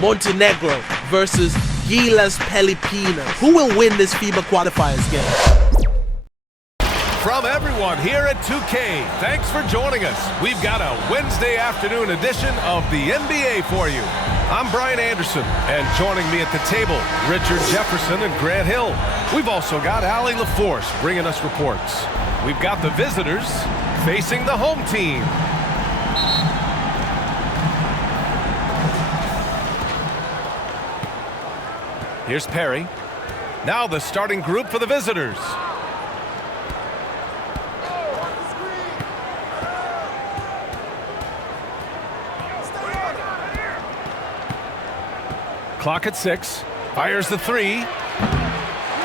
Montenegro versus GILAS Pilipinas. Who will win this FIBA Qualifiers game? From everyone here at 2K, thanks for joining us. We've got a Wednesday afternoon edition of the NBA for you. I'm Brian Anderson, and joining me at the table, Richard Jefferson and Grant Hill. We've also got Allie LaForce bringing us reports. We've got the visitors facing the home team. Here's Perry. Now the starting group for the visitors. Clock at 6. Fires the 3.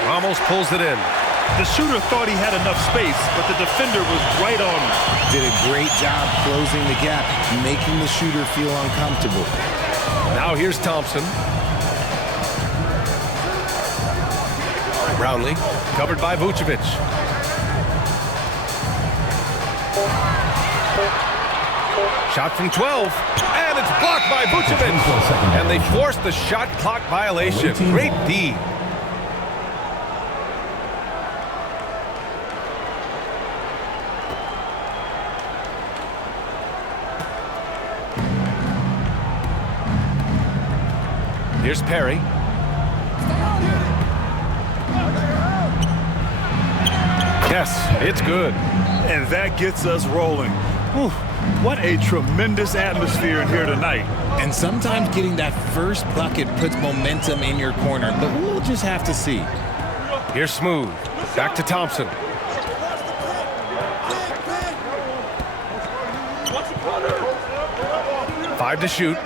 Ramos pulls it in. The shooter thought he had enough space, but the defender was right on him. Did a great job closing the gap, making the shooter feel uncomfortable. Now here's Thompson. Brownlee, covered by Vucevic. Shot from 12, and it's blocked by Vucevic. And they forced the shot clock violation. Great D. Here's Perry. Yes, it's good. And that gets us rolling. Whew, what a tremendous atmosphere in here tonight. And sometimes getting that first bucket puts momentum in your corner, but we'll just have to see. Here's Smooth. Back to Thompson. Five to shoot.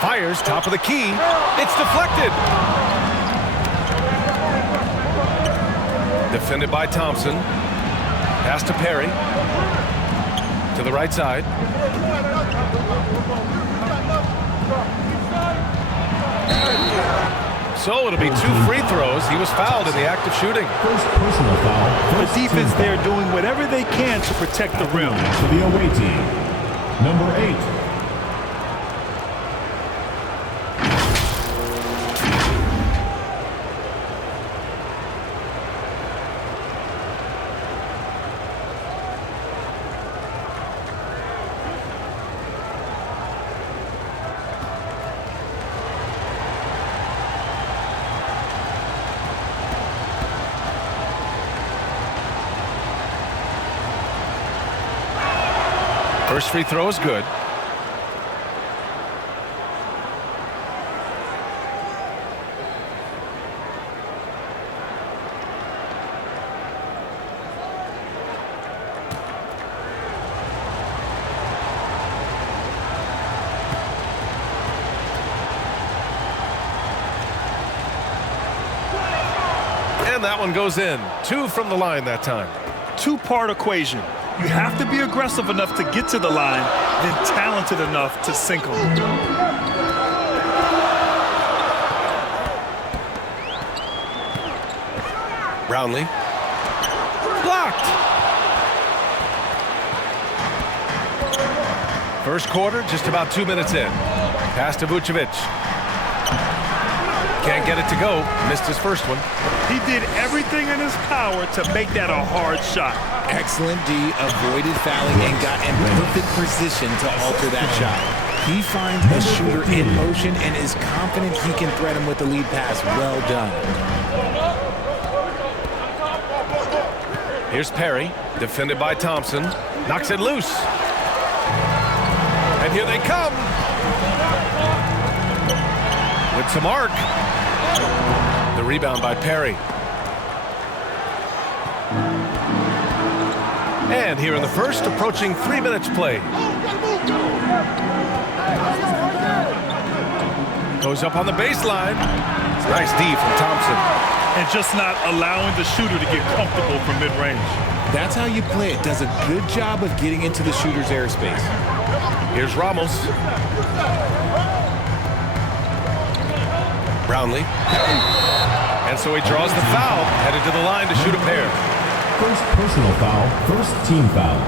Fires top of the key. It's deflected. Defended by Thompson. Pass to Perry. To the right side. So it'll be 2 free throws. He was fouled in the act of shooting. First personal foul. The defense there doing whatever they can to protect the rim. For the away team, number 8. First free throw is good. And that one goes in. 2 from the line that time. Two-part equation. You have to be aggressive enough to get to the line, then talented enough to sink them. Brownlee. Blocked. First quarter, just about 2 minutes in. Pass to Vucevic. Can't get it to go. Missed his first one. He did everything in his power to make that a hard shot. Excellent D, avoided fouling and got in perfect position to alter that shot. He finds a shooter in motion and is confident he can thread him with the lead pass. Well done. Here's Perry, defended by Thompson. Knocks it loose. And here they come. With some arc. The rebound by Perry. And here in the first, approaching 3 minutes play. Goes up on the baseline. Nice D from Thompson. And just not allowing the shooter to get comfortable from mid-range. That's how you play it. Does a good job of getting into the shooter's airspace. Here's Ramos. Brownlee. And so he draws the foul, headed to the line to shoot a pair. First personal foul, first team foul.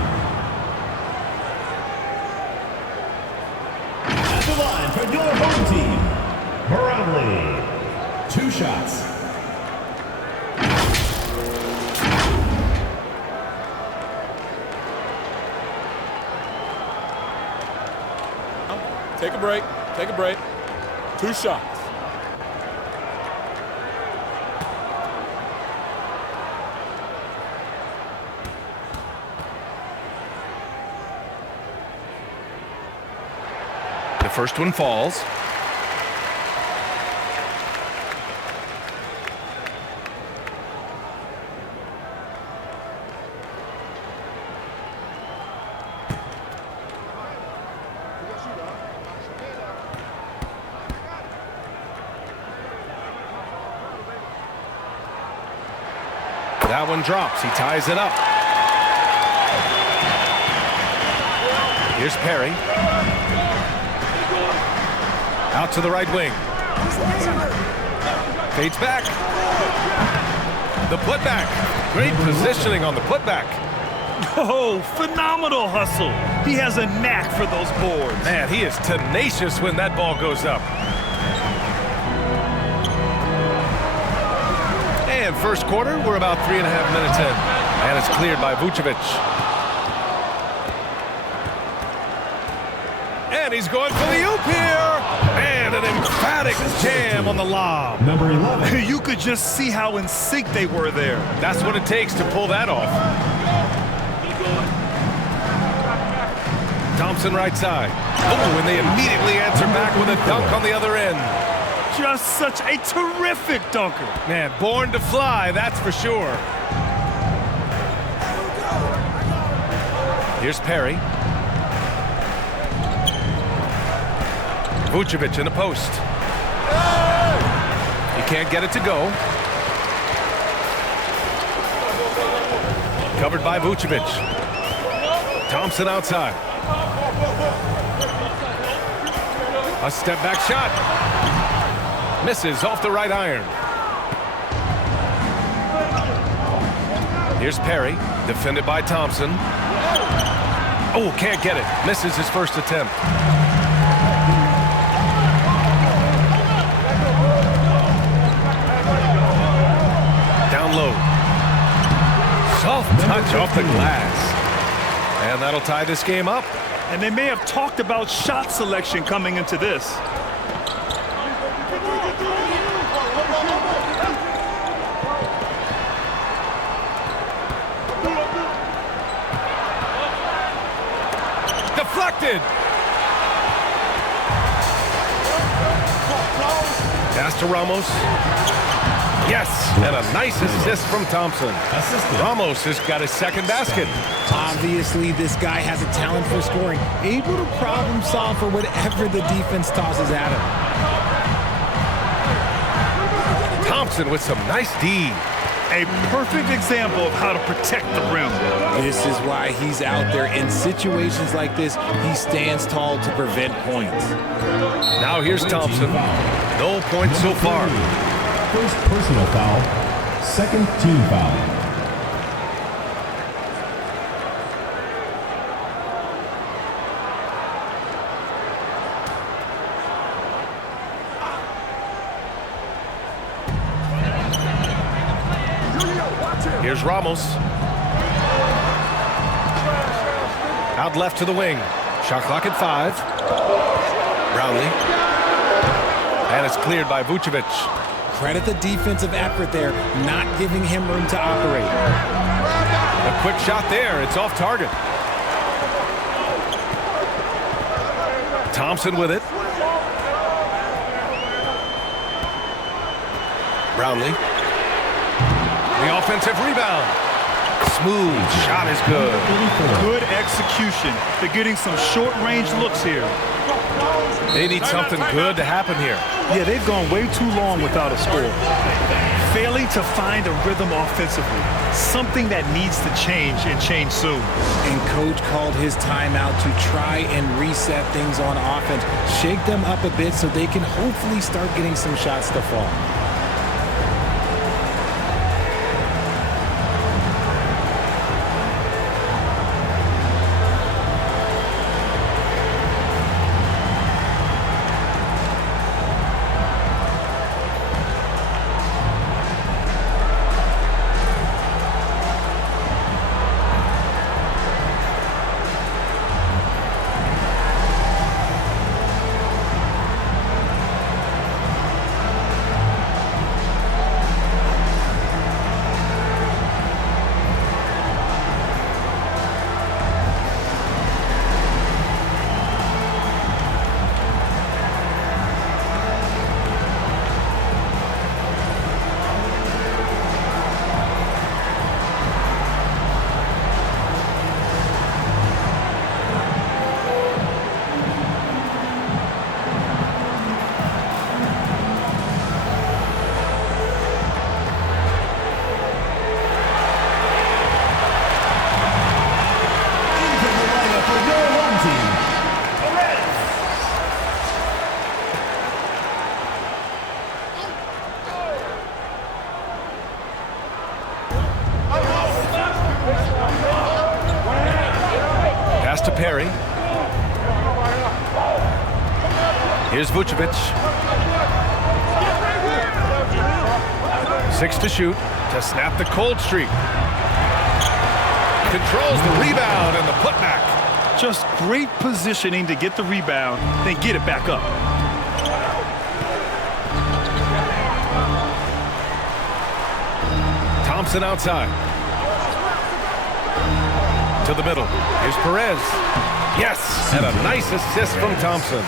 for your home team, Brownlee. 2 shots. Take a break. Take a break. 2 shots. The first one falls. That one drops. He ties it up. Here's Perry. Out to the right wing. Fades back. The putback. Great positioning on the putback. Oh, phenomenal hustle. He has a knack for those boards. Man, he is tenacious when that ball goes up. And first quarter, we're about 3.5 minutes in. And it's cleared by Vucevic. And he's going for the oop here. And an emphatic jam on the lob. Number 11. You could just see how in sync they were there. That's what it takes to pull that off. Thompson right side. Oh, and they immediately answer back with a dunk on the other end. Just such a terrific dunker. Man, born to fly, that's for sure. Here's Perry. Vucevic in the post. He can't get it to go. Covered by Vucevic. Thompson outside. A step back shot. Misses off the right iron. Here's Perry, defended by Thompson. Oh, can't get it. Misses his first attempt. Down low. Soft touch off the glass. And that'll tie this game up. And they may have talked about shot selection coming into this. Deflected. Pass to Ramos. Yes, and a nice assist from Thompson. Ramos has got his second basket. Obviously, this guy has a talent for scoring, able to problem solve for whatever the defense tosses at him. Thompson with some nice D. A perfect example of how to protect the rim. This is why he's out there. In situations like this, he stands tall to prevent points. Now here's Thompson. No points so far. First personal foul, second team foul. Here's Ramos. Out left to the wing. Shot clock at 5. Brownlee. And it's cleared by Vucevic. Credit the defensive effort there, not giving him room to operate. A quick shot there. It's off target. Thompson with it. Brownlee. The offensive rebound. Smooth shot is good. Good execution. They're getting some short-range looks here. They need something good to happen here. Yeah, they've gone way too long without a score. Failing to find a rhythm offensively. Something that needs to change and change soon. And coach called his timeout to try and reset things on offense. Shake them up a bit so they can hopefully start getting some shots to fall. Pass to Perry. Here's Vucevic. 6 to shoot to snap the cold streak. Controls the rebound and the putback. Just great positioning to get the rebound, then get it back up. Thompson outside. To the middle. Here's Perez. Yes, and a nice assist from Thompson.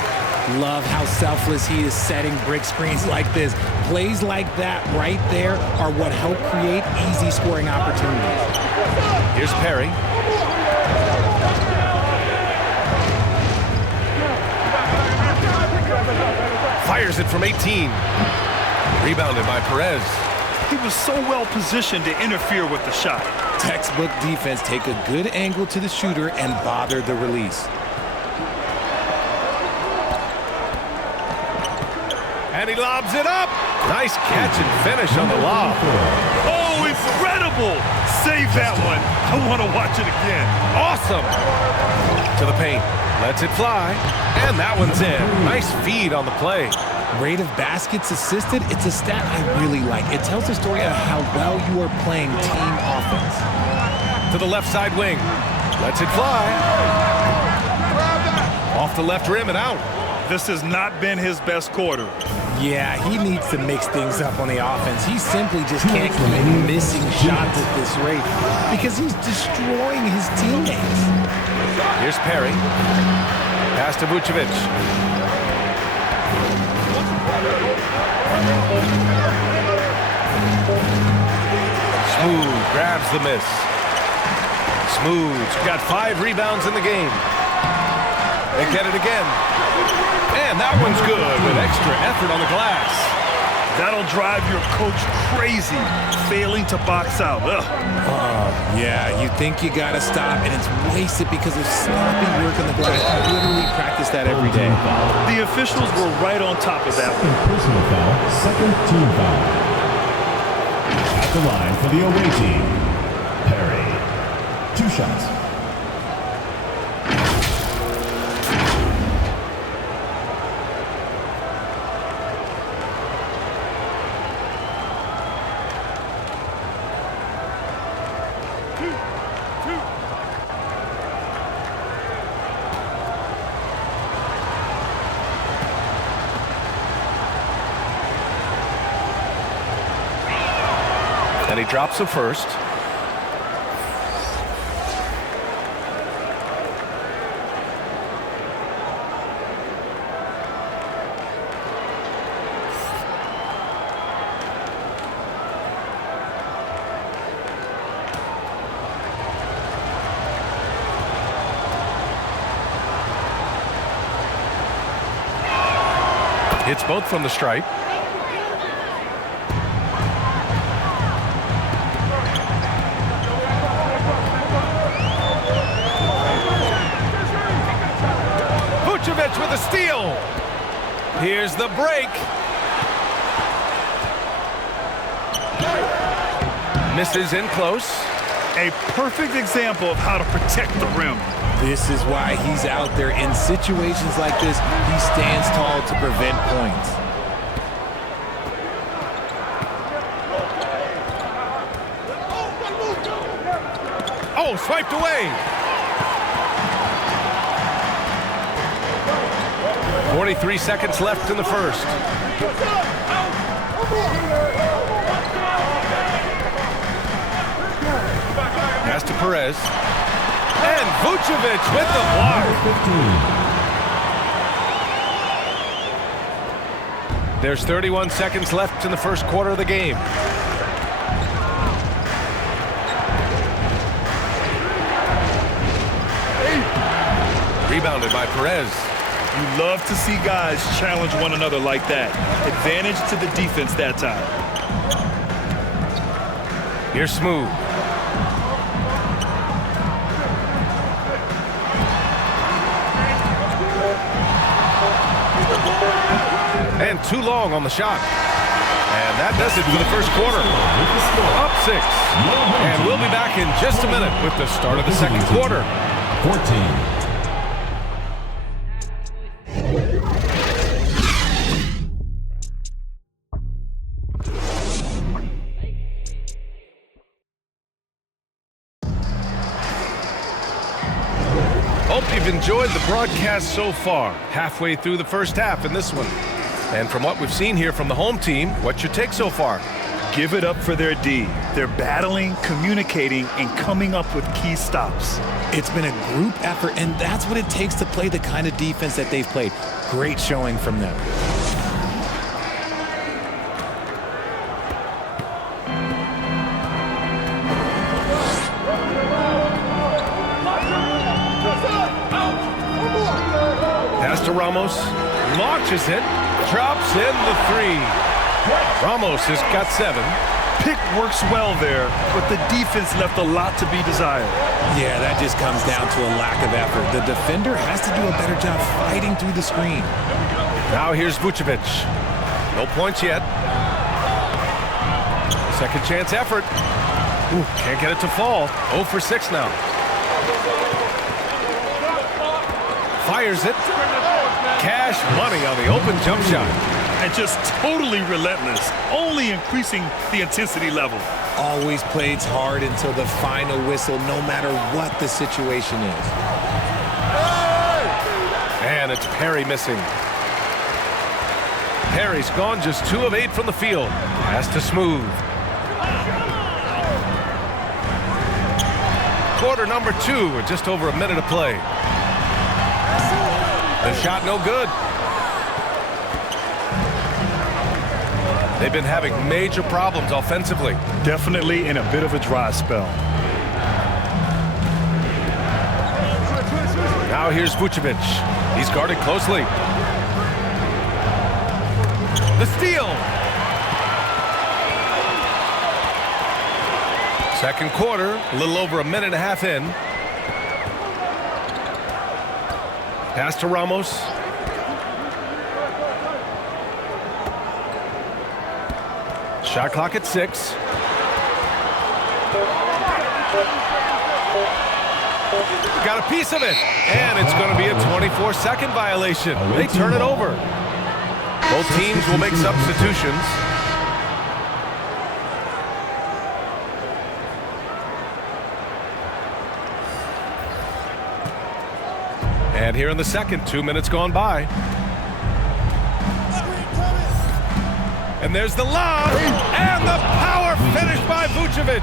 Love how selfless he is setting brick screens like this. Plays like that right there are what help create easy scoring opportunities. Here's Perry. Fires it from 18. Rebounded by Perez. He was so well positioned to interfere with the shot. Textbook defense, take a good angle to the shooter and bother the release. And he lobs it up. Nice catch and finish on the lob. Oh, incredible! Save that one. I want to watch it again. Awesome. To the paint. Lets it fly. And that one's in. Nice feed on the play. Rate of baskets assisted, it's a stat I really like. It tells the story of how well you are playing team offense. To the left side wing. Lets it fly. Off the left rim and out. This has not been his best quarter. Yeah, he needs to mix things up on the offense. He simply just can't keep missing shots at this rate because he's destroying his teammates. Here's Perry. Pass to Vucevic. Smooth grabs the miss. Smooth's got 5 rebounds in the game. They get it again. And that one's good with extra effort on the glass. That'll drive your coach crazy, failing to box out. Yeah, you think you gotta stop, and it's wasted because of sloppy work on the glass. You literally practice that every day. The officials were right on top of that one. Personal foul, second team foul. At the line for the away team, Perry. 2 shots. And he drops the first. Hits both from the stripe. Vucevic with a steal. Here's the break. Misses in close. A perfect example of how to protect the rim. This is why he's out there in situations like this. He stands tall to prevent points. Oh, swiped away. 43 seconds left in the first. Pass to Perez. And Vucevic with the block. 15. There's 31 seconds left in the first quarter of the game. Rebounded by Perez. You love to see guys challenge one another like that. Advantage to the defense that time. Here's Smooth. And too long on the shot. And that does it for the first quarter. Up 6. And we'll be back in just a minute with the start of the second quarter. 14. Hope you've enjoyed the broadcast so far. Halfway through the first half in this one. And from what we've seen here from the home team, what's your take so far? Give it up for their D. They're battling, communicating, and coming up with key stops. It's been a group effort, and that's what it takes to play the kind of defense that they've played. Great showing from them. Pass to Ramos, launches it, drops in the three. Ramos has got 7. Pick works well there, but the defense left a lot to be desired. Yeah, that just comes down to a lack of effort. The defender has to do a better job fighting through the screen. Now here's Vucevic. No points yet. Second chance effort. Ooh, can't get it to fall. 0 for 6 now. Fires it. Cash money on the open jump shot. And just totally relentless, only increasing the intensity level. Always plays hard until the final whistle, no matter what the situation is. And it's Perry missing. Perry's gone just 2 of 8 from the field. Pass to Smooth. Quarter number 2 with just over a minute of play. The shot no good. They've been having major problems offensively. Definitely in a bit of a dry spell. Now here's Vucevic. He's guarded closely. The steal. Second quarter, a little over a minute and a half in. Pass to Ramos. Shot clock at 6. Got a piece of it, and it's going to be a 24-second violation. They turn it over. Both teams will make substitutions. And here in the second, 2 minutes gone by. And there's the lob, and the power finish by Vucevic.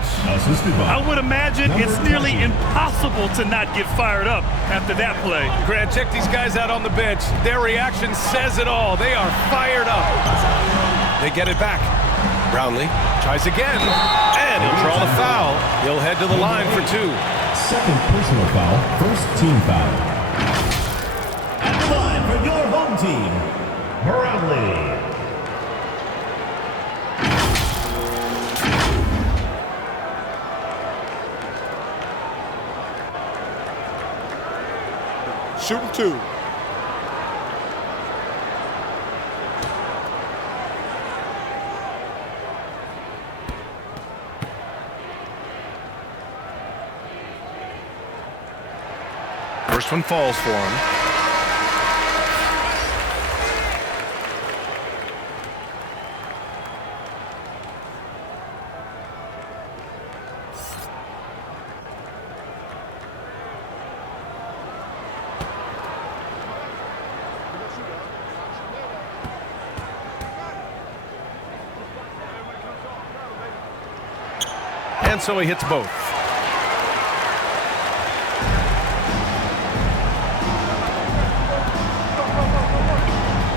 I would imagine it's nearly impossible to not get fired up after that play. Grant, check these guys out on the bench. Their reaction says it all. They are fired up. They get it back. Brownlee tries again, and he'll draw the foul. He'll head to the line for 2. Second personal foul, first team foul. At the line for your home team, Brownlee. Shooting 2. First one falls for him. And so he hits both.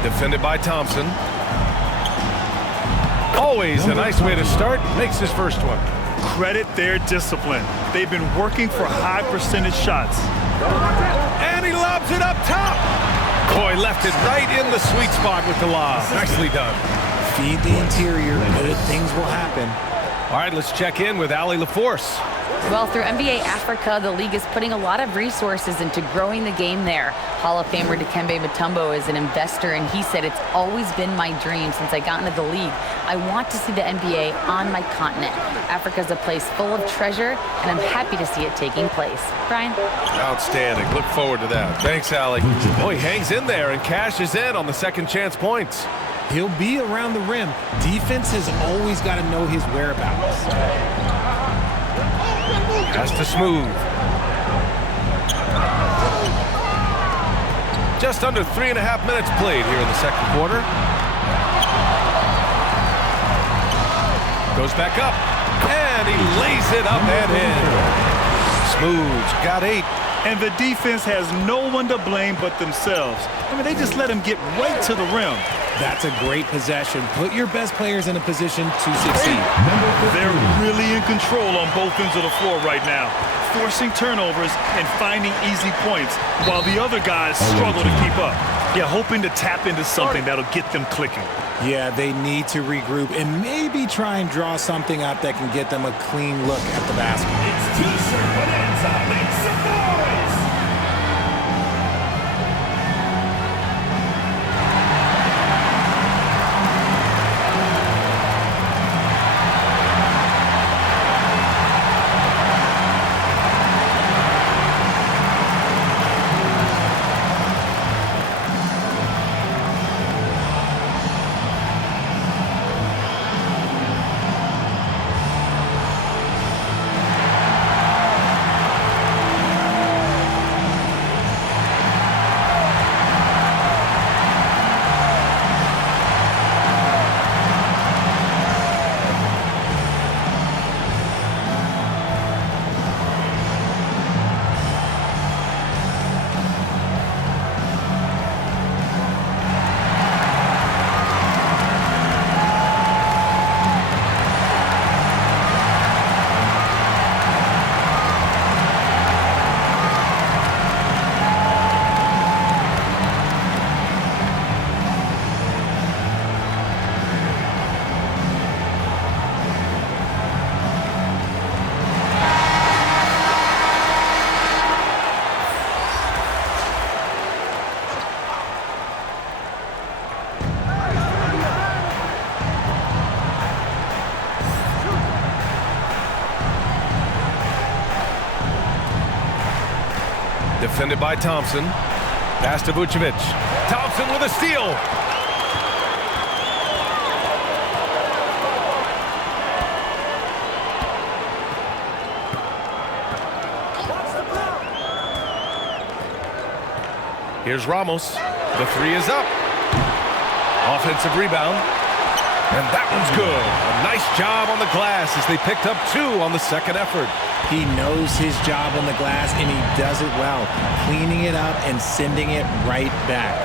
Defended by Thompson. Always a nice way to start. Makes his first one. Credit their discipline. They've been working for high percentage shots. And he lobs it up top. Boy, left it right in the sweet spot with the lob. Nicely done. Feed the interior. Good things will happen. All right, let's check in with Ali LaForce. Well, through NBA Africa, the league is putting a lot of resources into growing the game there. Hall of Famer Dikembe Mutombo is an investor, and he said, "It's always been my dream since I got into the league. I want to see the NBA on my continent. Africa's a place full of treasure, and I'm happy to see it taking place." Brian? Outstanding. Look forward to that. Thanks, Ali. Oh, he hangs in there and cashes in on the second chance points. He'll be around the rim. Defense has always got to know his whereabouts. Pass to Smooth. Just under 3.5 minutes played here in the second quarter. Goes back up, and he lays it up and in. Smooth, got 8. And the defense has no one to blame but themselves. I mean, they just let him get right to the rim. That's a great possession. Put your best players in a position to succeed. They're really in control on both ends of the floor right now, forcing turnovers and finding easy points while the other guys struggle to keep up. Yeah, hoping to tap into something that'll get them clicking. Yeah, they need to regroup and maybe try and draw something up that can get them a clean look at the basket. It's T-shirt bonanza. Make some noise! Defended by Thompson. Pass to Vucevic. Thompson with a steal. Here's Ramos. The 3 is up. Offensive rebound. And that one's good. A nice job on the glass as they picked up 2 on the second effort. He knows his job on the glass, and he does it well, cleaning it up and sending it right back.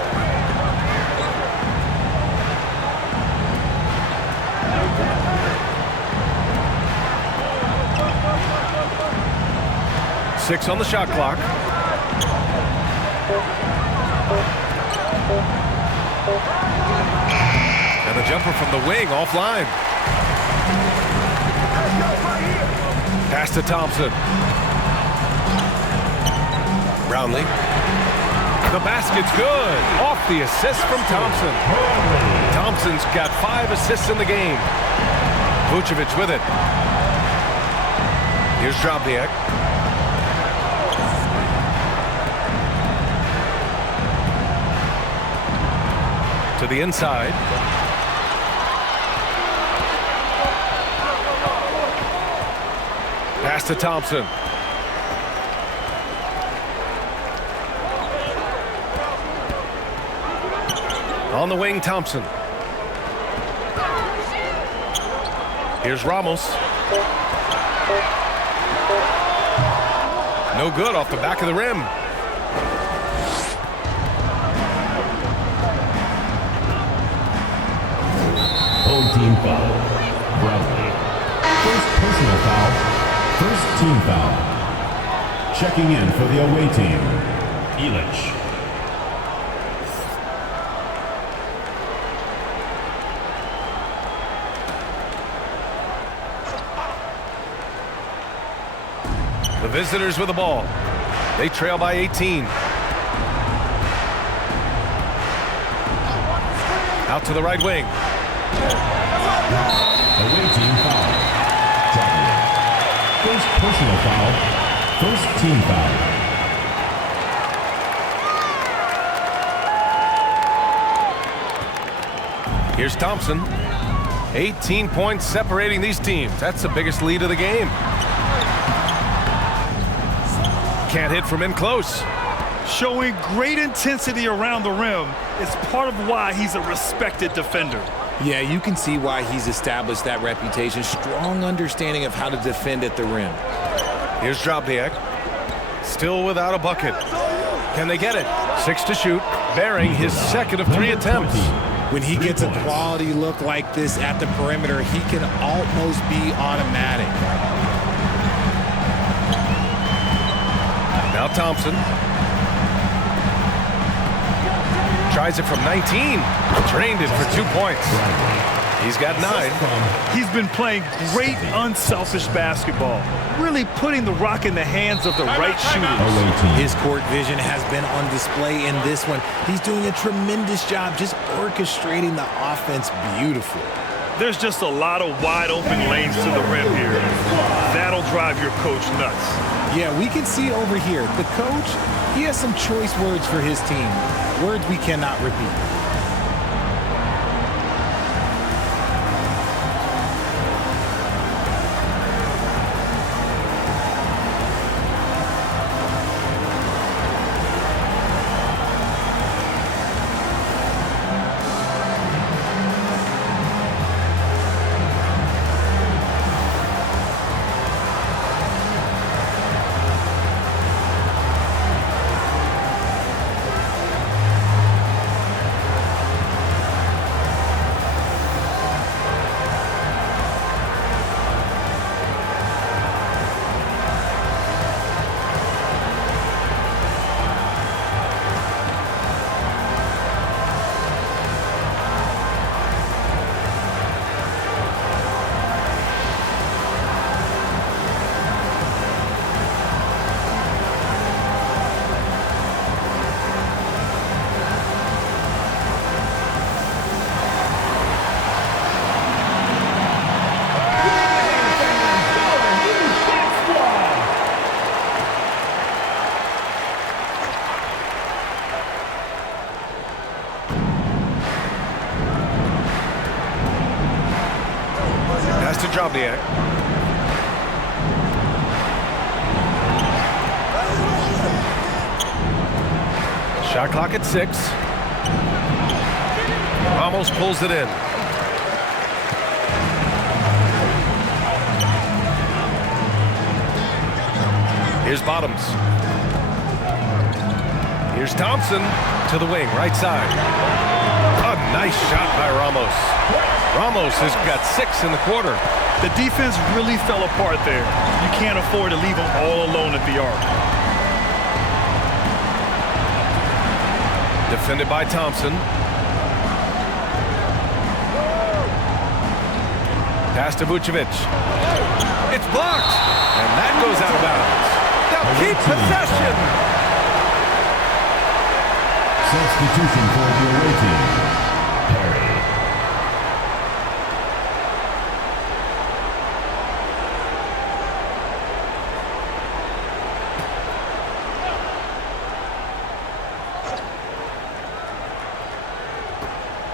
Six on the shot clock. And the jumper from the wing offline. Pass to Thompson. Brownlee. The basket's good. Off the assist from Thompson. Thompson's got 5 assists in the game. Vucevic with it. Here's Brownlee. To the inside. Pass to Thompson. On the wing, Thompson. Here's Ramos. No good off the back of the rim. Home team foul. Brownlee. First personal foul. First team foul. Checking in for the away team. Elich. The visitors with the ball. They trail by 18. Out to the right wing. Away team foul. Traveling. First personal foul. First team foul. Here's Thompson. 18 points separating these teams. That's the biggest lead of the game. Can't hit from in close. Showing great intensity around the rim is part of why he's a respected defender. Yeah, you can see why he's established that reputation. Strong understanding of how to defend at the rim. Here's Brgy. Still without a bucket. Can they get it? 6 to shoot. Bearing his second of 3 attempts. When he gets a quality look like this at the perimeter, he can almost be automatic. Now Thompson. Tries it from 19. Drained it for 2 points. He's got 9. He's been playing great unselfish basketball, really putting the rock in the hands of the right shooters. His court vision has been on display in this one. He's doing a tremendous job just orchestrating the offense beautifully. There's just a lot of wide open lanes to the rim here. That'll drive your coach nuts. Yeah, we can see over here, the coach, he has some choice words for his team. Words we cannot repeat. To Brgy. Shot clock at 6. Almost pulls it in. Here's Bottoms. Here's Thompson to the wing, right side. A nice shot by Ramos. Ramos has got 6 in the quarter. The defense really fell apart there. You can't afford to leave them all alone at the arc. Defended by Thompson. Pass to Vucevic. It's blocked. And that goes out of bounds. Now keep possession. Substitution for the away team. Perry.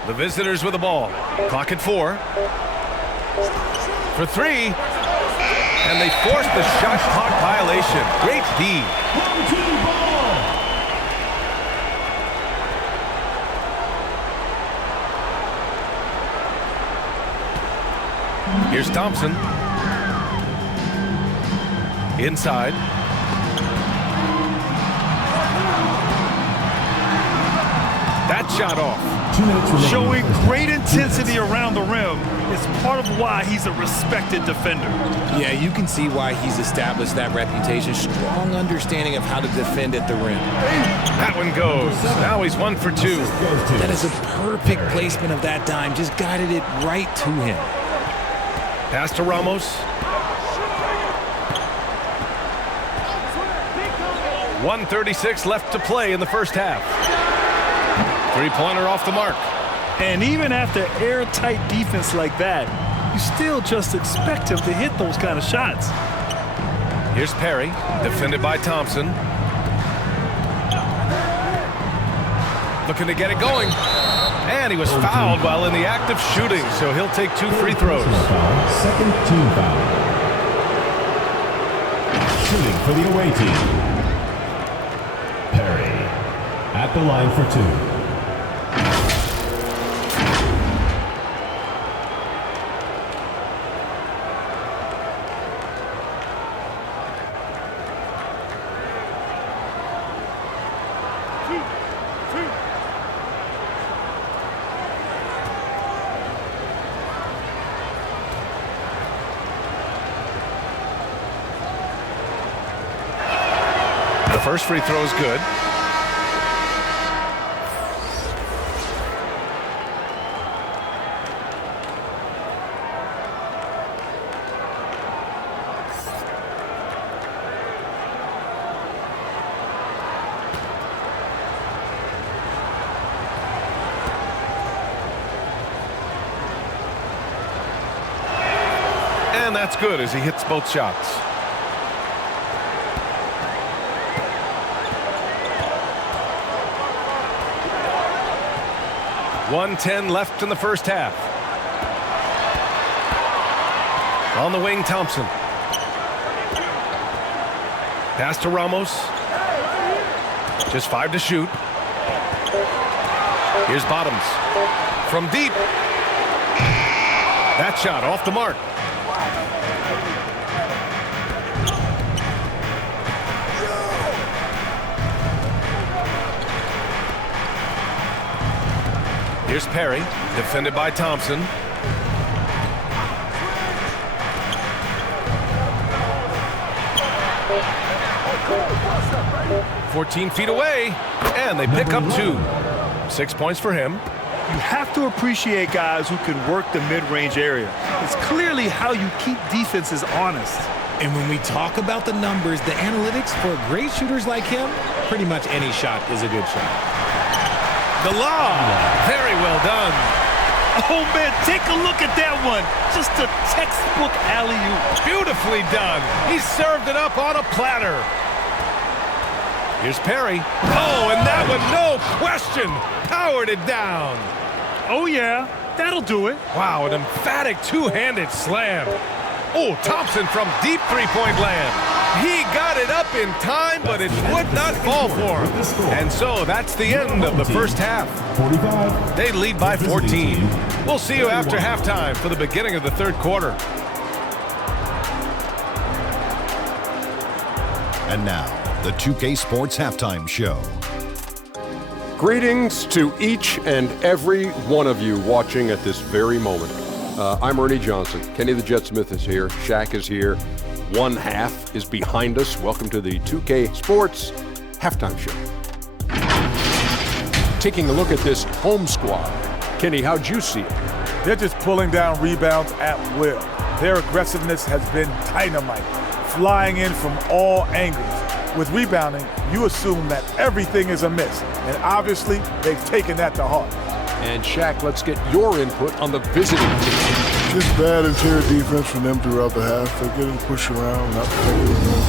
The visitors with the ball. Clock at 4. For 3. And they forced the shot clock violation. Great D. Home team ball. Here's Thompson. Inside. That shot off. 2 minutes remaining. Showing great intensity around the rim is part of why he's a respected defender. Yeah, you can see why he's established that reputation. Strong understanding of how to defend at the rim. That one goes. Now he's 1 for 2. That is a perfect placement of that dime. Just guided it right to him. Pass to Ramos. 1:36 left to play in the first half. Three-pointer off the mark. And even after airtight defense like that, you still just expect him to hit those kind of shots. Here's Perry, defended by Thompson. Looking to get it going. And he was fouled while in the act of shooting, so he'll take 2 free throws. Second team foul. Shooting for the away team. Perry. at the line for 2. The first free throw is good. And that's good as he hits both shots. .110 left in the first half. On the wing, Thompson. Pass to Ramos. Just 5 to shoot. Here's Bottoms. From deep. That shot off the mark. Here's Perry, defended by Thompson. "14 feet away, and they pick up 2. 6 points for him. You have to appreciate guys who can work the mid-range area. It's clearly how you keep defenses honest. And when we talk about the numbers, the analytics for great shooters like him, pretty much any shot is a good shot. The lob, very well done. Oh, man, take a look at that one. Just a textbook alley-oop. Beautifully done. He served it up on a platter. Here's Perry. Oh, and that one, no question, powered it down. Oh, yeah, that'll do it. Wow, an emphatic two-handed slam. Oh, Thompson from deep three-point land. He got it up in time, but it would not fall for him. And so that's the end of the first half. 45. They lead by 14. We'll see you after halftime for the beginning of the third quarter. And now, the 2K Sports Halftime Show. Greetings to each and every one of you watching at this very moment. I'm Ernie Johnson. Kenny the Jet Smith is here. Shaq is here. One half is behind us. Welcome to the 2K Sports Halftime Show. Taking a look at this home squad. Kenny, how'd you see it? They're just pulling down rebounds at will. Their aggressiveness has been dynamite, flying in from all angles. With rebounding, you assume that everything is amiss, and obviously they've taken that to heart. And Shaq, let's get your input on the visiting team. Just bad interior defense from them throughout the half. They're getting pushed around, not protecting them,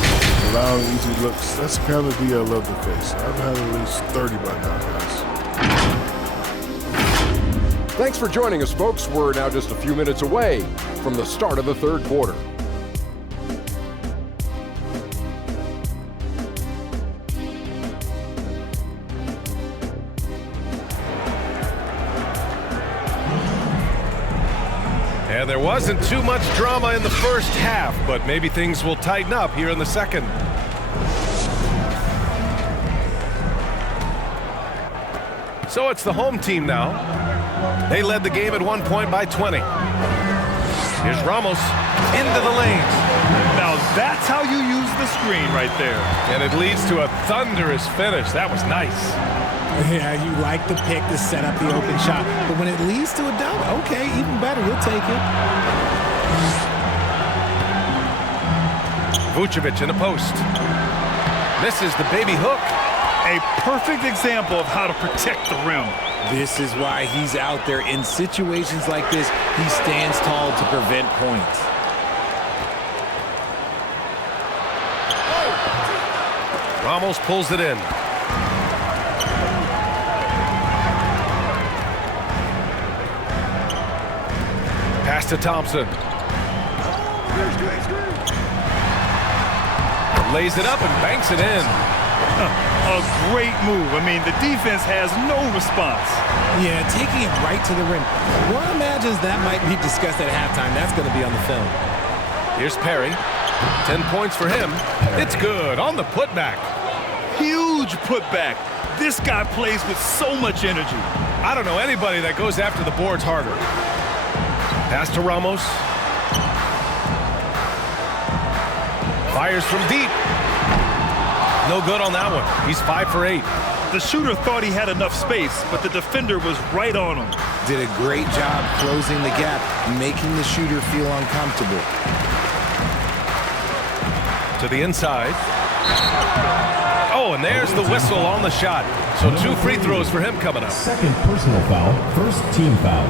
allowing easy looks. That's the kind of D I love to face. I've had at least 30 by now, guys. Thanks for joining us, folks. We're now just a few minutes away from the start of the third quarter. And there wasn't too much drama in the first half, but maybe things will tighten up here in the second. So it's the home team now. They led the game at one point by 20. Here's Ramos into the lanes. Now that's how you use the screen right there. And it leads to a thunderous finish. That was nice. Yeah, you like the pick to set up the open shot, but when it leads to a dunk, okay, even better, you'll take it. Vucevic in the post. Misses the baby hook. A perfect example of how to protect the rim. This is why he's out there. In situations like this, he stands tall to prevent points. Ramos pulls it in. Pass to Thompson. Lays it up and banks it in. A great move. I mean, the defense has no response. Yeah, taking it right to the rim. One imagines that might be discussed at halftime. That's going to be on the film. Here's Perry. 10 points for him. It's good on the putback. Huge putback. This guy plays with so much energy. I don't know anybody that goes after the boards harder. Pass to Ramos. Fires from deep. No good on that one. He's 5 for 8. The shooter thought he had enough space, but the defender was right on him. Did a great job closing the gap, making the shooter feel uncomfortable. To the inside. Oh, and there's the whistle on the shot. So 2 free throws for him coming up. Second personal foul, first team foul.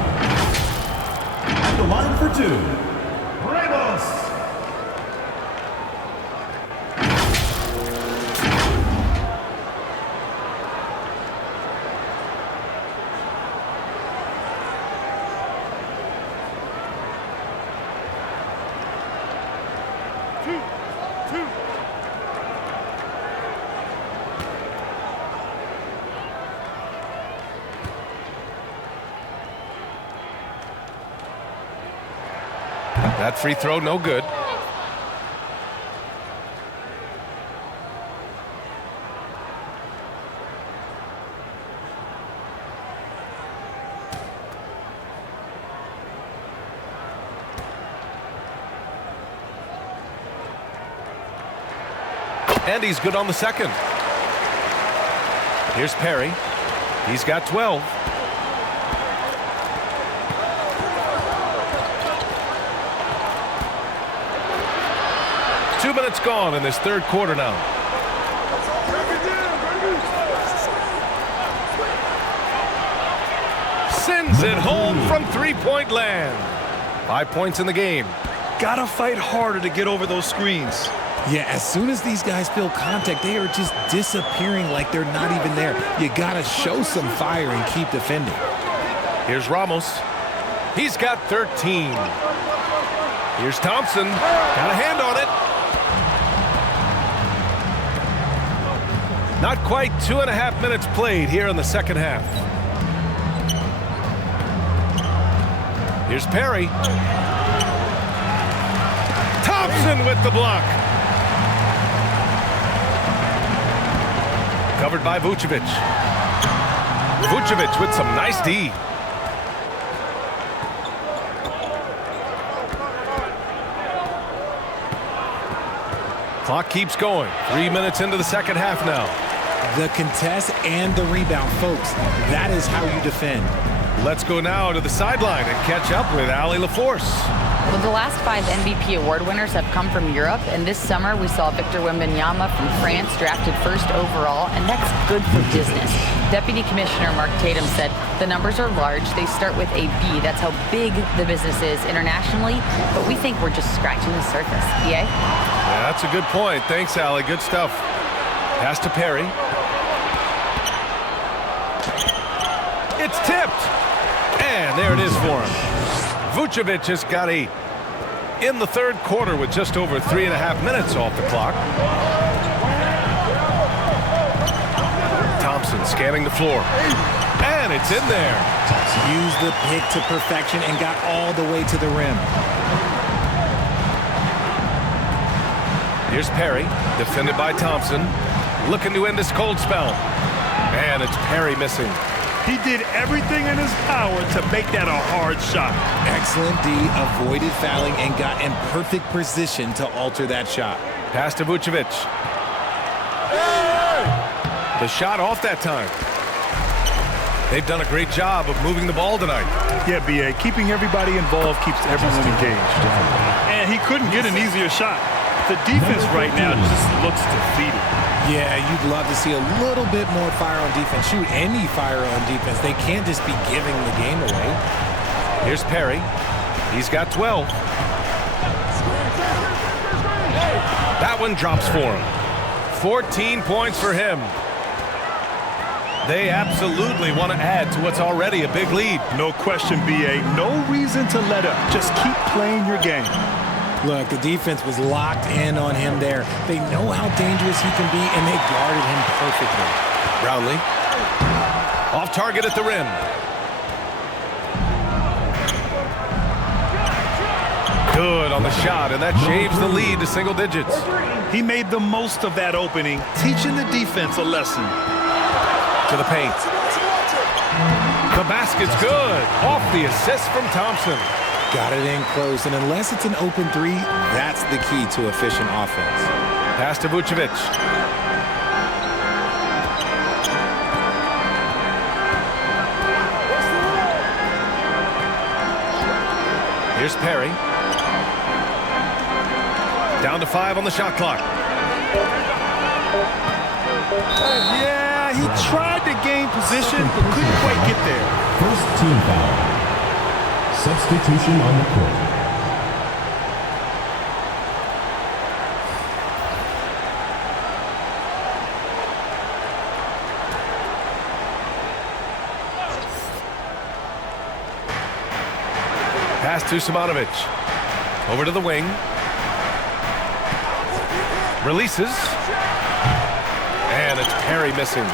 At the line for 2, Ramos. That free throw, no good. And he's good on the second. Here's Perry. He's got 12. Two minutes gone in this third quarter now. Sends it home from three-point land. 5 points in the game. Gotta fight harder to get over those screens. Yeah, as soon as these guys feel contact, they are just disappearing like they're not even there. You gotta show some fire and keep defending. Here's Ramos. He's got 13. Here's Thompson. Got a hand on it. Not quite 2.5 minutes played here in the second half. Here's Perry. Thompson with the block. Covered by Vucevic. Vucevic with some nice D. Clock keeps going. 3 minutes into the second half now. The contest and the rebound, folks. That is how you defend. Let's go now to the sideline and catch up with Allie LaForce. Well, the last 5 MVP award winners have come from Europe, and this summer we saw Victor Wembanyama from France drafted first overall, and that's good for business. Deputy Commissioner Mark Tatum said the numbers are large. They start with a B. That's how big the business is internationally, but we think we're just scratching the surface. PA? Yeah, that's a good point. Thanks, Allie. Good stuff. Pass to Perry. It's tipped. And there it is for him. Vucevic has got in the third quarter with just over 3.5 minutes off the clock. Thompson scanning the floor. And it's in there. Used the pick to perfection and got all the way to the rim. Here's Perry, defended by Thompson. Looking to end this cold spell. And it's Perry missing. He did everything in his power to make that a hard shot. Excellent D, avoided fouling, and got in perfect position to alter that shot. Pass to Vucevic. The shot off that time. They've done a great job of moving the ball tonight. Yeah, B.A., keeping everybody involved keeps everyone engaged. And he couldn't get an easier shot. The defense right now just looks defeated. Yeah, you'd love to see a little bit more fire on defense. Shoot any fire on defense. They can't just be giving the game away. Here's Perry. He's got 12. That one drops for him. 14 points for him. They absolutely want to add to what's already a big lead. No question, B.A. No reason to let up. Just keep playing your game. Look, the defense was locked in on him there. They know how dangerous he can be, and they guarded him perfectly. Brownlee. Off target at the rim. Good on the shot, and that shaves the lead to single digits. He made the most of that opening, teaching the defense a lesson. To the paint. The basket's good. Off the assist from Thompson. Got it in close, and unless it's an open three, that's the key to efficient offense. Pass to Vucevic. Here's Perry. Down to 5 on the shot clock. Yeah, he tried to gain position, but couldn't quite get there. First team foul. Substitution on the court. Pass to Simonovic. Over to the wing. Releases. And it's Perry missing.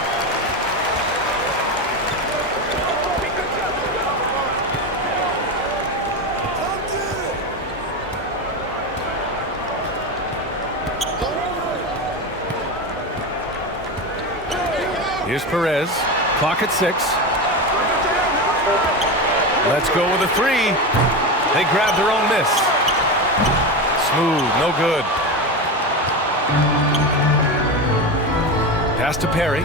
Here's Perez. Clock at 6. Let's go with a 3. They grab their own miss. Smooth, no good. Pass to Perry.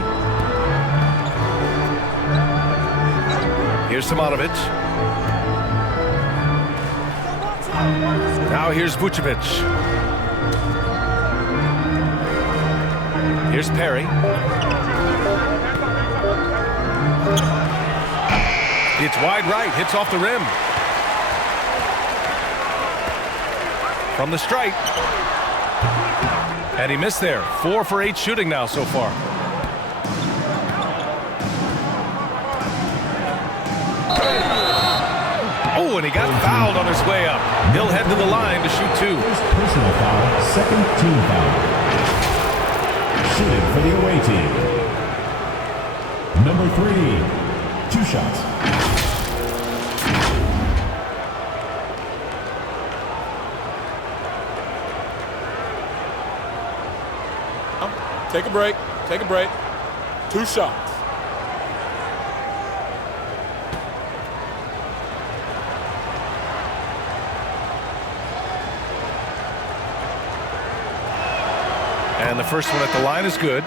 Here's Simonovic. Now here's Vucevic. Here's Perry. It's wide right, hits off the rim. From the stripe. And he missed there. 4 for 8 shooting now so far. Oh, and he got fouled on his way up. He'll head to the line to shoot 2. First personal foul, second team foul. Shooting for the away team. Number 3, 2 shots. Take a break. Take a break. 2 shots. And the first one at the line is good.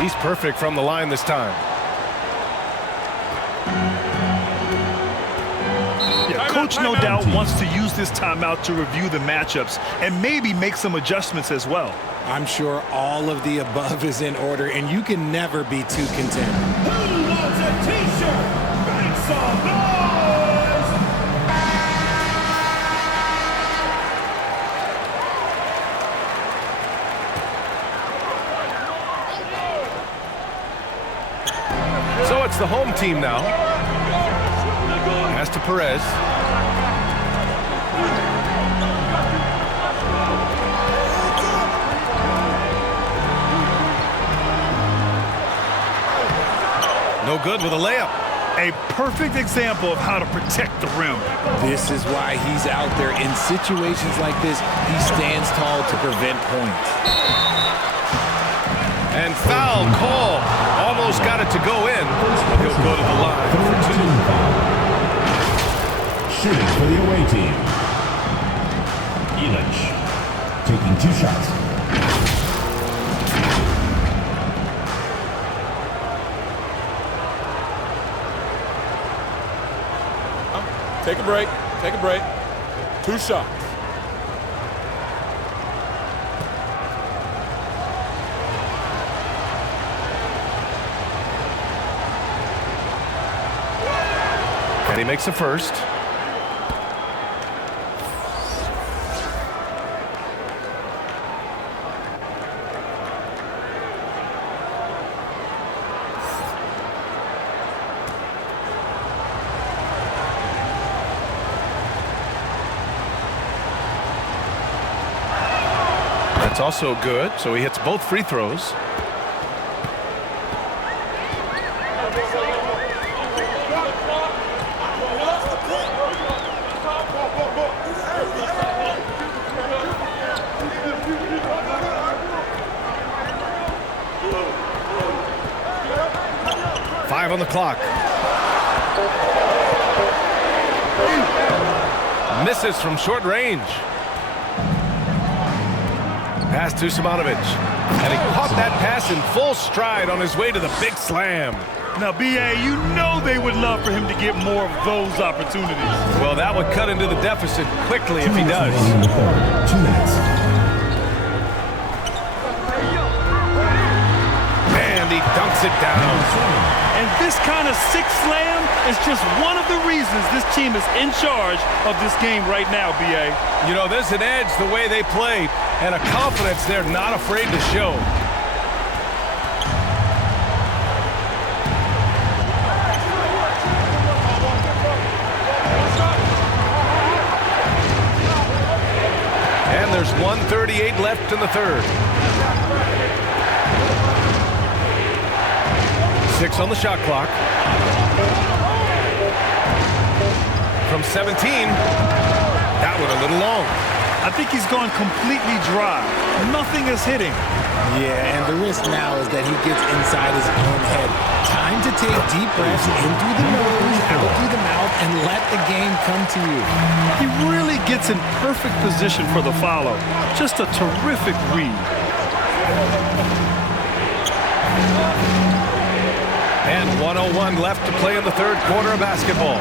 He's perfect from the line this time. Yeah, coach no doubt wants to use this timeout to review the matchups and maybe make some adjustments as well. I'm sure all of the above is in order, and you can never be too content. Who wants a t-shirt? Make some noise! So it's the home team now. Pass to Perez. No good with a layup. A perfect example of how to protect the rim. This is why he's out there. In situations like this, he stands tall to prevent points. And foul call. Almost got it to go in. He'll go to the line for 2. Shooting for the away team. Elich taking 2 shots. Take a break. Take a break. 2 shots. he makes the first. That's also good, so he hits both free throws. On the clock. Misses from short range. Pass to Simonovic. And he caught that pass in full stride on his way to the big slam. Now, BA, you know they would love for him to get more of those opportunities. Well, that would cut into the deficit quickly if he does. 2 minutes. And he dunks it down. And this kind of sixth slam is just one of the reasons this team is in charge of this game right now, BA. You know, there's an edge the way they play and a confidence they're not afraid to show. And there's 1:38 left in the third. 6 on the shot clock. From 17, that one a little long. I think he's gone completely dry. Nothing is hitting. Yeah, and the risk now is that he gets inside his own head. Time to take deep breaths in through the nose, out through the mouth, and let the game come to you. He really gets in perfect position for the follow. Just a terrific read. And 1:01 left to play in the third quarter of basketball.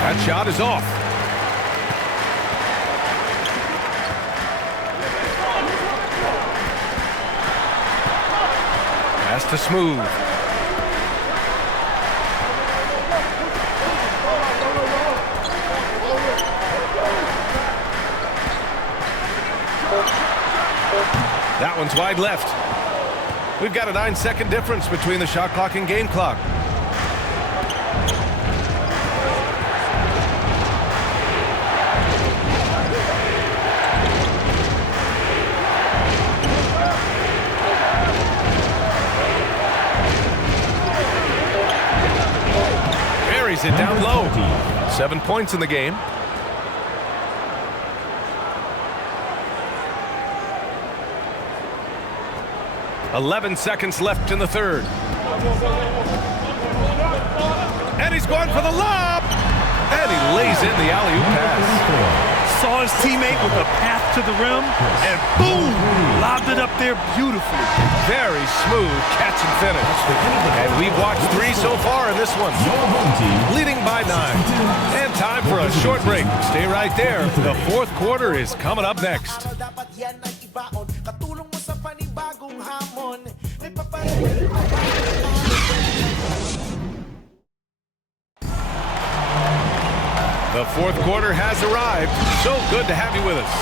That shot is off. Pass to Smooth. That one's wide left. We've got a 9-second difference between the shot clock and game clock. Buries it down low. 7 points in the game. .11 seconds left in the third. And he's going for the lob. And he lays in the alley-oop pass. Saw his teammate with a path to the rim, and boom! Lobbed it up there beautifully. Very smooth catch and finish. And we've watched 3 so far in this one. Leading by 9. And time for a short break. Stay right there. The fourth quarter is coming up next. The fourth quarter has arrived. So good to have you with us.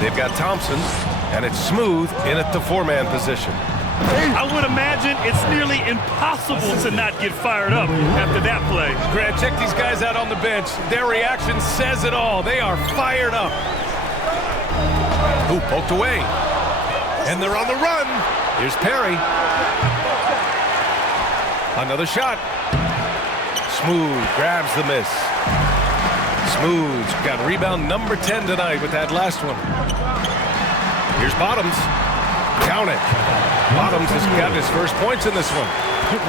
They've got Thompson, and it's Smooth in at the 4-man position. I would imagine it's nearly impossible to not get fired up after that play. Grant, check these guys out on the bench. Their reaction says it all. They are fired up. Ooh, poked away. And they're on the run. Here's Perry. Another shot. Smooth grabs the miss. Smooth's got rebound number 10 tonight with that last one. Here's Bottoms. Count it. Bottoms has got his first points in this one.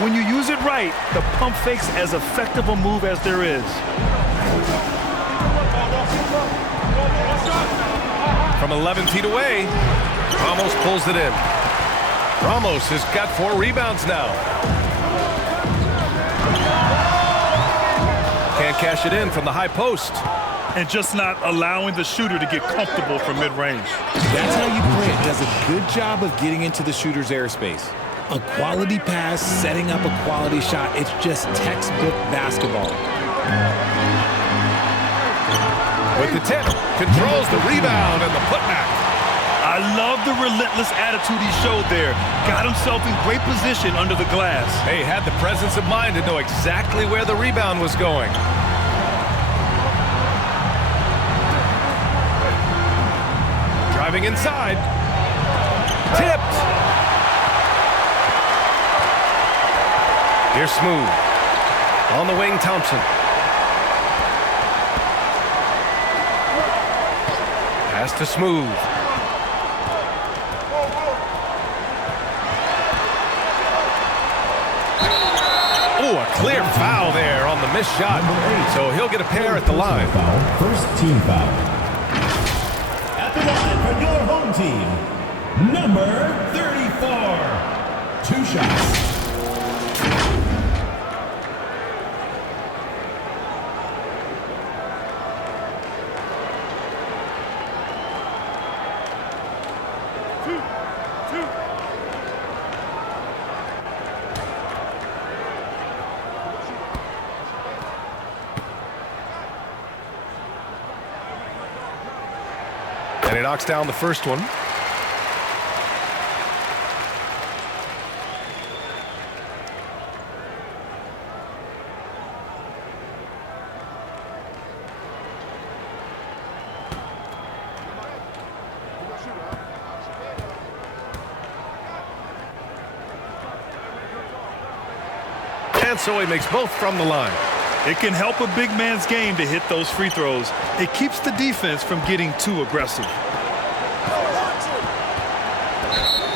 When you use it right, the pump fake's as effective a move as there is. From 11 feet away, Ramos pulls it in. Ramos has got 4 rebounds now. Can't cash it in from the high post. and just not allowing the shooter to get comfortable from mid-range. That's how you play it. Does a good job of getting into the shooter's airspace. A quality pass, setting up a quality shot. It's just textbook basketball. With the tip, controls the rebound and the putback. I love the relentless attitude he showed there. Got himself in great position under the glass. He had the presence of mind to know exactly where the rebound was going. Driving inside. Tipped. Here's Smooth. On the wing, Thompson. Pass to Smooth. Oh, a clear foul there on the missed shot. So he'll get a pair at the line. First team foul. At the line for your home team, number 34. 2 shots. And he knocks down the first one. And so he makes both from the line. It can help a big man's game to hit those free throws. It keeps the defense from getting too aggressive.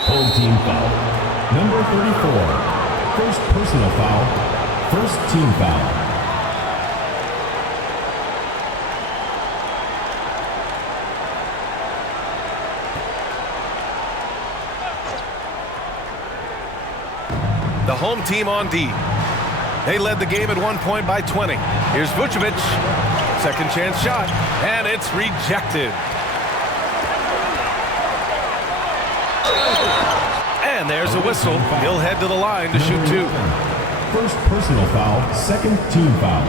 Home team foul. Number 34. First personal foul. First team foul. The home team on D. They led the game at one point by 20. Here's Vucevic. Second chance shot. And it's rejected. And there's a whistle. He'll head to the line to shoot 2. First personal foul. Second team foul.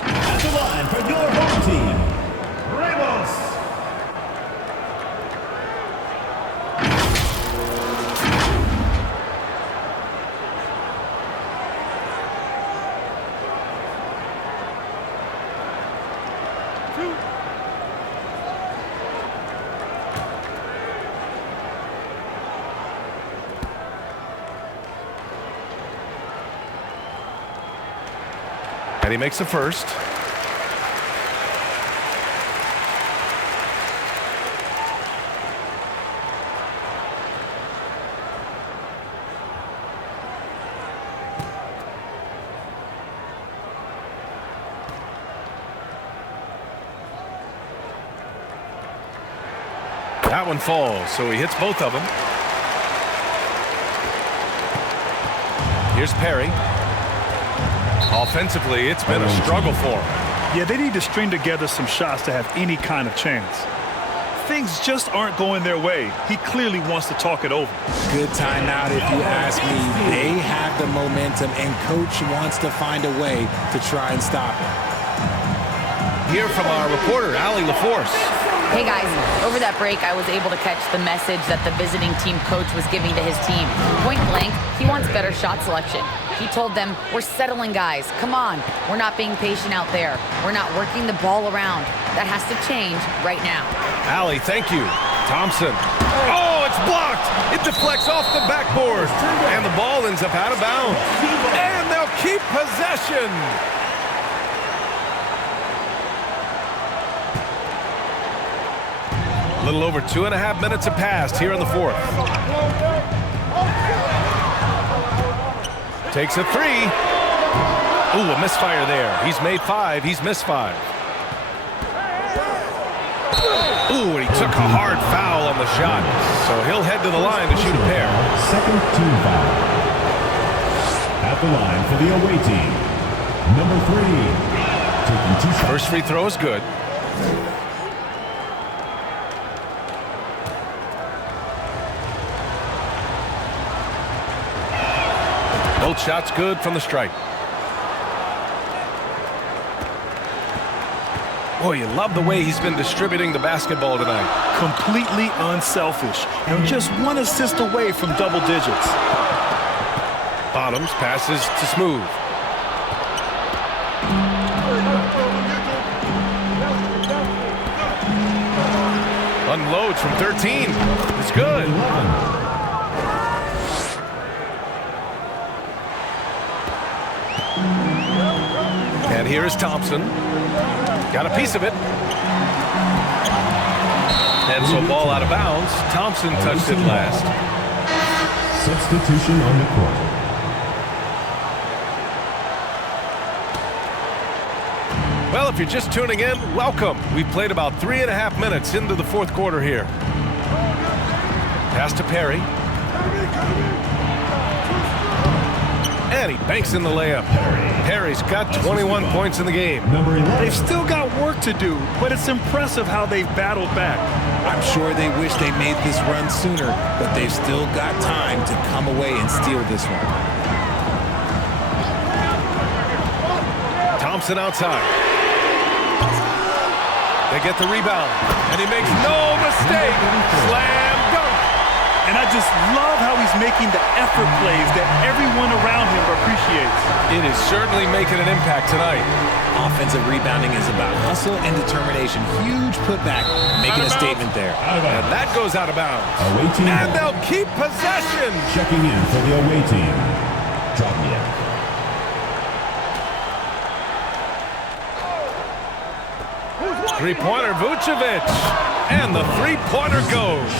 At the line for your home team, Ramos. And he makes the first. That one falls, so he hits both of them. Here's Perry. Offensively, it's been a struggle for him. Yeah, they need to string together some shots to have any kind of chance. Things just aren't going their way. He clearly wants to talk it over. Good timeout if you ask me. They have the momentum, and coach wants to find a way to try and stop it. Hear from our reporter, Allie LaForce. Hey guys, over that break, I was able to catch the message that the visiting team coach was giving to his team. Point blank, he wants better shot selection. He told them, we're settling guys, come on. We're not being patient out there. We're not working the ball around. That has to change right now. Allie, thank you. Thompson. Oh, it's blocked. It deflects off the backboard. And the ball ends up out of bounds. And they'll keep possession. A little over 2.5 minutes have passed here in the fourth. Takes a 3. Ooh, a misfire there. He's made 5. He's missed 5. Ooh, and he took a hard foul on the shot. So he'll head to the line to shoot a pair. Second team foul. At the line for the away team, number 3. Taking 2 shots. First free throw is good. Both shots good from the stripe. Boy, you love the way he's been distributing the basketball tonight. Completely unselfish. And just one assist away from double digits. Bottoms passes to Smooth. Unloads from 13. It's good. And here is Thompson. Got a piece of it. And so ball out of bounds. Thompson touched it last. Substitution on the court. Well, if you're just tuning in, welcome. We played about 3.5 minutes into the fourth quarter here. Pass to Perry. And he banks in the layup. Perry's got 21 points in the game. They've still got work to do, but it's impressive how they've battled back. I'm sure they wish they made this run sooner, but they've still got time to come away and steal this one. Thompson outside. They get the rebound, and he makes no mistake. Slam dunk. And I just love how he's making the effort plays that everyone around him appreciates. It is certainly making an impact tonight. Offensive rebounding is about hustle and determination. Huge putback, making a statement there. And that goes out of bounds. Away team. And they'll keep possession. Checking in for the away team. Brownlee. Three-pointer, Vucevic. And the three-pointer goes.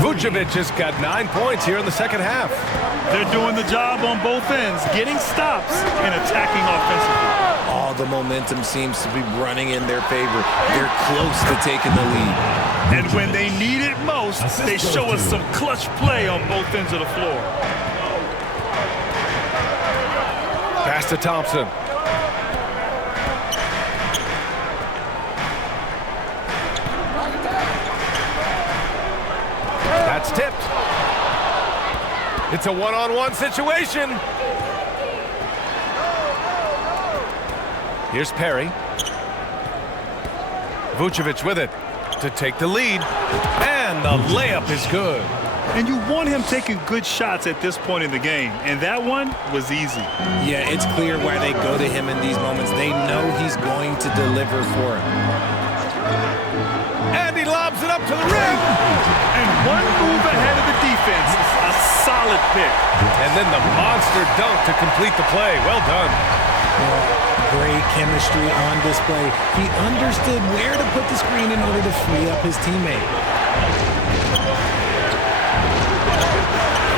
Vucevic has got 9 points here in the second half. They're doing the job on both ends, getting stops and attacking offensively. All the momentum seems to be running in their favor. They're close to taking the lead. And when they need it most, they show us some clutch play on both ends of the floor. Pass to Thompson. That's tipped. It's a one-on-one situation. Here's Perry. Vucevic with it to take the lead. And the layup is good. And you want him taking good shots at this point in the game. And that one was easy. Yeah, it's clear why they go to him in these moments. They know he's going to deliver for him. And he lobs it up to the rim. And one move ahead of the defense. A solid pick. And then the monster dunk to complete the play. Well done. Great chemistry on display. He understood where to put the screen in order to free up his teammate.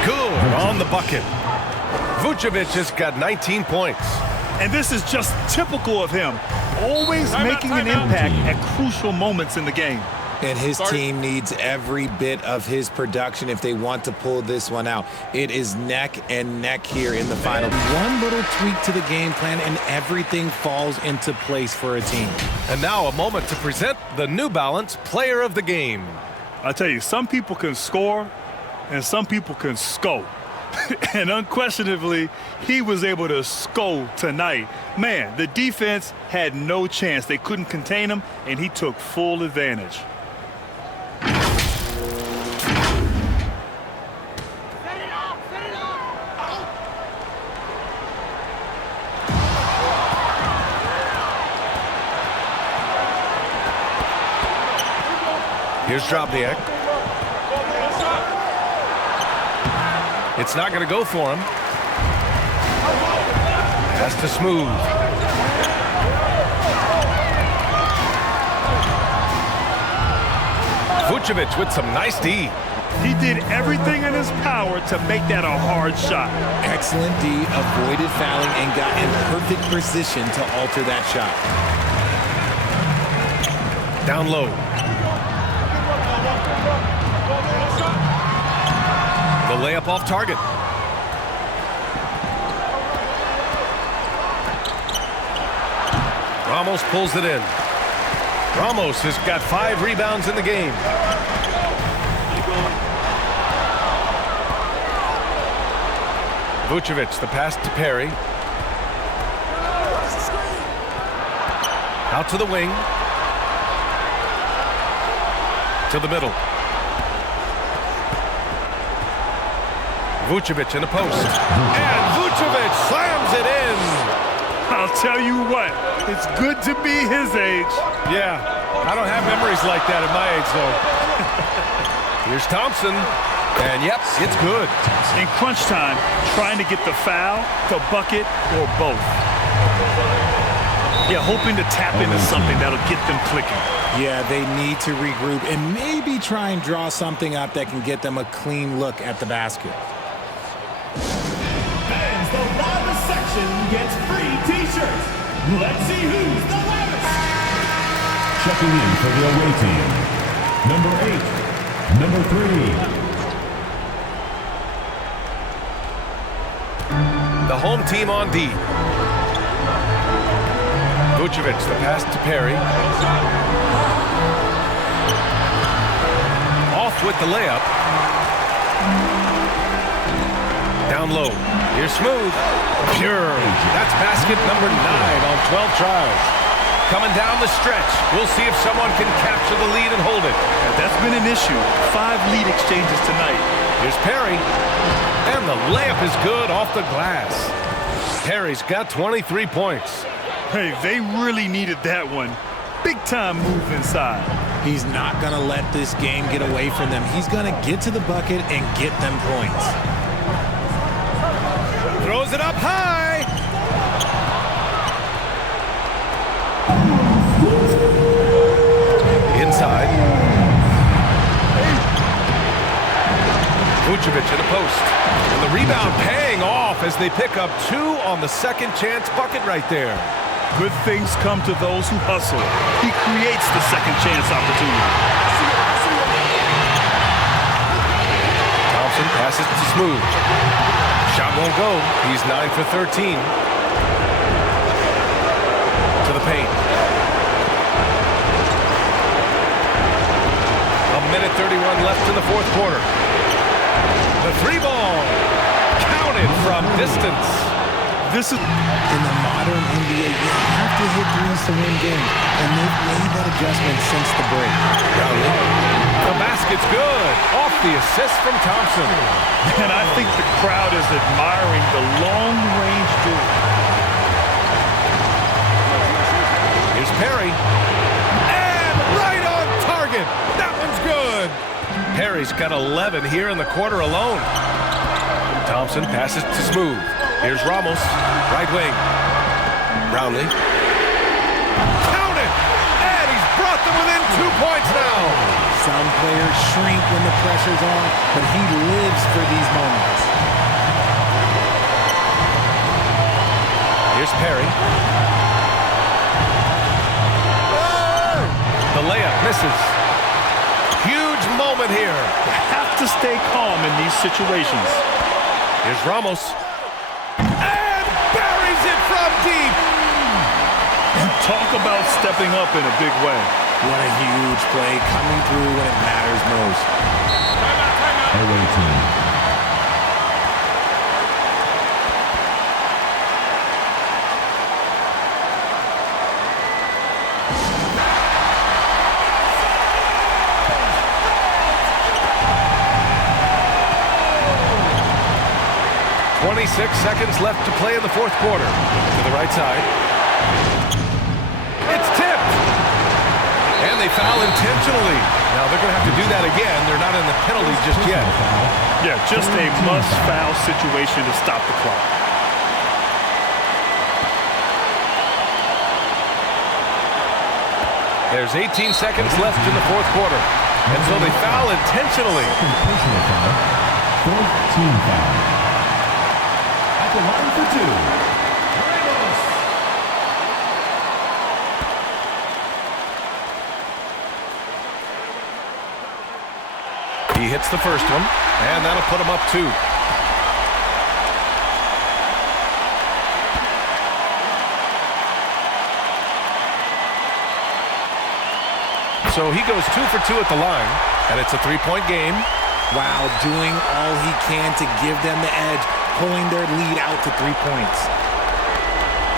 Good on the bucket. Vucevic has got 19 points. And this is just typical of him. Always making an impact at crucial moments in the game. And his team needs every bit of his production if they want to pull this one out. It is neck and neck here in the final. One little tweak to the game plan and everything falls into place for a team. And now a moment to present the New Balance Player of the Game. I tell you, some people can score and some people can score. And unquestionably, he was able to score tonight. Man, the defense had no chance. They couldn't contain him, and he took full advantage. Here's Brownlee. It's not going to go for him. Pass to Smooth. Vucevic with some nice D. He did everything in his power to make that a hard shot. Excellent D, avoided fouling, and got in perfect position to alter that shot. Down low. The layup off target. Ramos pulls it in. Ramos has got 5 rebounds in the game. Vucevic, the pass to Perry. Out to the wing. To the middle. Vucevic in the post. And Vucevic slams it in. I'll tell you what, it's good to be his age. Yeah, I don't have memories like that at my age, though. Here's Thompson. And yep, it's good. In crunch time, trying to get the foul, the bucket, or both. Yeah, hoping to tap into something that'll get them clicking. Yeah, they need to regroup and maybe try and draw something up that can get them a clean look at the basket. Fans, the loudest section gets free T-shirts. Let's see who's the loudest. Checking in for the away team. Number 8, number 3. The home team on D. Vucevic, the pass to Perry. Off with the layup. Down low. Here's Smooth. Pure. That's basket number 9 on 12 tries. Coming down the stretch. We'll see if someone can capture the lead and hold it. That's been an issue. 5 lead exchanges tonight. Here's Perry. And the layup is good off the glass. Perry's got 23 points. Hey, they really needed that one. Big time move inside. He's not going to let this game get away from them. He's going to get to the bucket and get them points. Throws it up high. Inside. Vucevic in the post. And the rebound paying off as they pick up 2 on the second chance bucket right there. Good things come to those who hustle. He creates the second chance opportunity. Thompson passes to Smooth. Shot won't go. He's 9 for 13. To the paint. A minute 31 left in the fourth quarter. The 3-ball. Counted from distance. This is in the modern NBA. You have to hit threes to win games, and they've made that adjustment since the break. The basket's good. Off the assist from Thompson. And I think the crowd is admiring the long-range duel. Here's Perry. And right on target. That one's good. Perry's got 11 here in the quarter alone. Thompson passes to Smooth. Here's Ramos, right wing. Brownlee. Count it! And he's brought them within 2 points now. Some players shrink when the pressure's on, but he lives for these moments. Here's Perry. The layup misses. Huge moment here. You have to stay calm in these situations. Here's Ramos. And buries it from deep. And talk about stepping up in a big way. What a huge play coming through when it matters most. Away team. 26 seconds left to play in the fourth quarter. To the right side. It's tipped. And they foul intentionally. Now they're going to have to do that again. They're not in the penalty just yet. Yeah, just a must-foul situation to stop the clock. There's 18 seconds left in the fourth quarter. And so they foul intentionally. Personal foul. Fourth team foul. At the line for 2. Ramos. He hits the first one, and that'll put him up 2. So he goes 2 for 2 at the line, and it's a 3-point game. Wow, doing all he can to give them the edge, pulling their lead out to 3 points.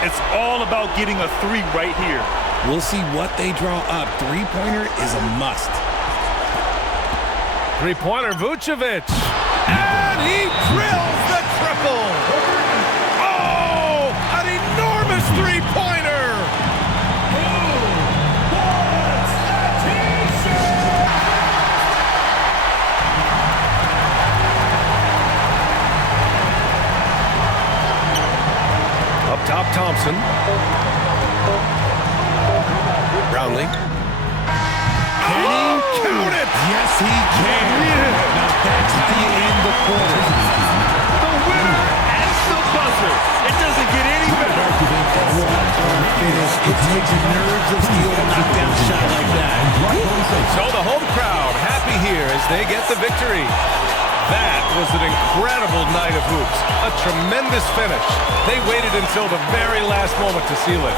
It's all about getting a 3 right here. We'll see what they draw up. Three-pointer is a must. Three-pointer, Vucevic. And he drills the triple. Oh, an enormous three-pointer. Up top, Thompson. Brownlee. Oh, count it! Yes, he can. Now that's how you end the quarter. The winner and the buzzer. It doesn't get any better. Finish. It takes nerves of steel to knock down a shot like that. So the home crowd happy here as they get the victory. That was an incredible night of hoops. A tremendous finish. They waited until the very last moment to seal it.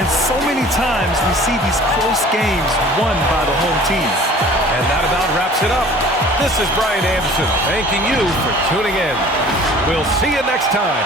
And so many times we see these close games won by the home team. And that about wraps it up. This is Brian Anderson thanking you for tuning in. We'll see you next time.